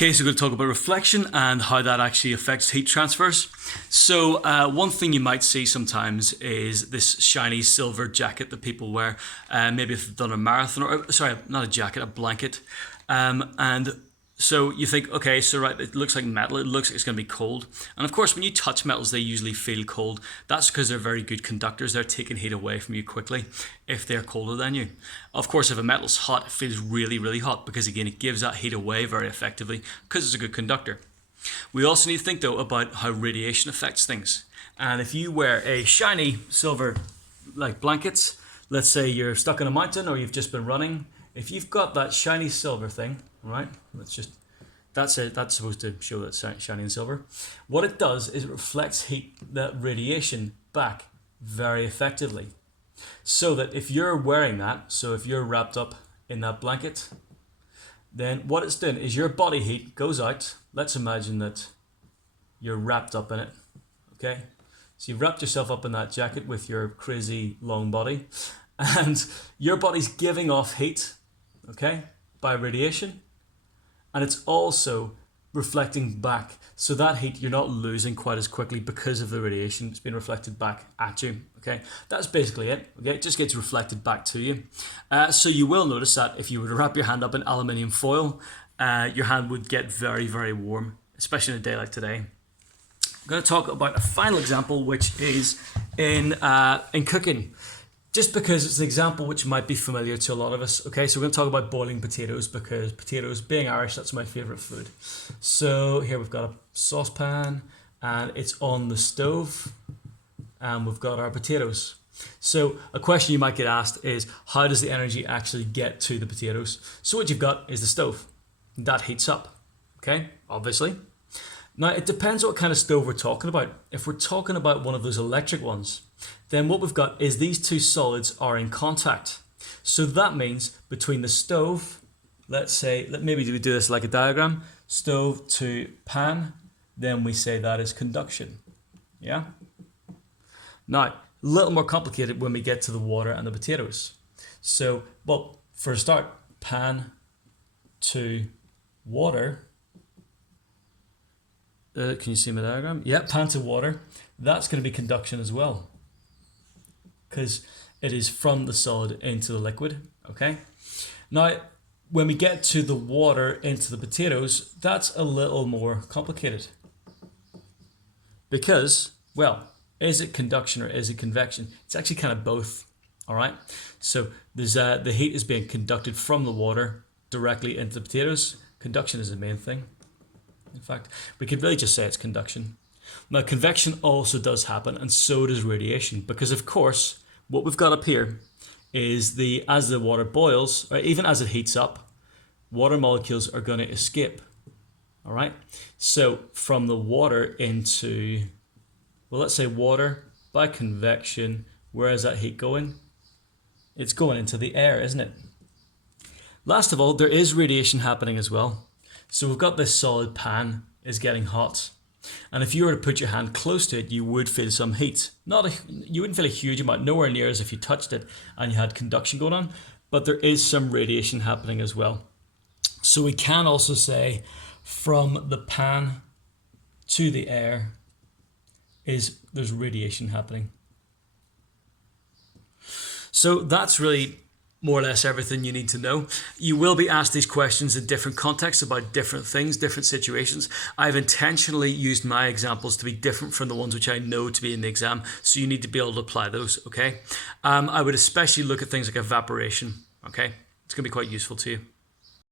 Okay, so we're going to talk about reflection and how that actually affects heat transfers. So one thing you might see sometimes is this shiny silver jacket that people wear, maybe if they've done a marathon, or sorry, not a jacket, a blanket. And so you think, okay, so right, it looks like metal, it looks like it's going to be cold. And of course, when you touch metals, they usually feel cold. That's because they're very good conductors. They're taking heat away from you quickly if they're colder than you. Of course, if a metal's hot, it feels really, really hot because, again, it gives that heat away very effectively because it's a good conductor. We also need to think, though, about how radiation affects things. And if you wear a shiny silver, like blankets, let's say you're stuck in a mountain or you've just been running, if you've got that shiny silver thing, right? That's it. That's supposed to show that it's shiny and silver. What it does is it reflects heat, that radiation, back very effectively. So that if you're wearing that, so if you're wrapped up in that blanket, then what it's doing is your body heat goes out. Let's imagine that you're wrapped up in it. Okay, so you've wrapped yourself up in that jacket with your crazy long body, and your body's giving off heat, okay, by radiation. And it's also reflecting back. So that heat you're not losing quite as quickly because of the radiation. It's being reflected back at you. Okay, that's basically it. Okay, it just gets reflected back to you. So you will notice that if you were to wrap your hand up in aluminium foil, your hand would get very, very warm, especially in a day like today. I'm going to talk about a final example, which is in cooking. Just because it's an example which might be familiar to a lot of us. Okay, so we're going to talk about boiling potatoes because potatoes, being Irish, that's my favourite food. So here we've got a saucepan and it's on the stove and we've got our potatoes. So a question you might get asked is, how does the energy actually get to the potatoes? So what you've got is the stove. That heats up, okay, obviously. Now, it depends what kind of stove we're talking about. If we're talking about one of those electric ones, then what we've got is these two solids are in contact. So that means between the stove, let's say, maybe we do this like a diagram, stove to pan, then we say that is conduction. Yeah? Now, a little more complicated when we get to the water and the potatoes. So, well, for a start, pan to water. Can you see my diagram? Yeah, pan to water. That's going to be conduction as well, because it is from the solid into the liquid. Okay. Now, when we get to the water into the potatoes, that's a little more complicated. Because, well, is it conduction or is it convection? It's actually kind of both. All right. So there's the heat is being conducted from the water directly into the potatoes. Conduction is the main thing. In fact, we could really just say it's conduction. Now, convection also does happen, and so does radiation, because of course, what we've got up here is as the water boils, or even as it heats up, water molecules are going to escape. All right. So from the water into, well, let's say water by convection, where is that heat going? It's going into the air, isn't it? Last of all, there is radiation happening as well. So we've got this solid pan is getting hot. And if you were to put your hand close to it, you would feel some heat. You wouldn't feel a huge amount, nowhere near as if you touched it and you had conduction going on, but there is some radiation happening as well. So we can also say from the pan to the air there's radiation happening. So that's really more or less everything you need to know. You will be asked these questions in different contexts about different things, different situations. I've intentionally used my examples to be different from the ones which I know to be in the exam, so you need to be able to apply those, okay? I would especially look at things like evaporation, okay? It's going to be quite useful to you.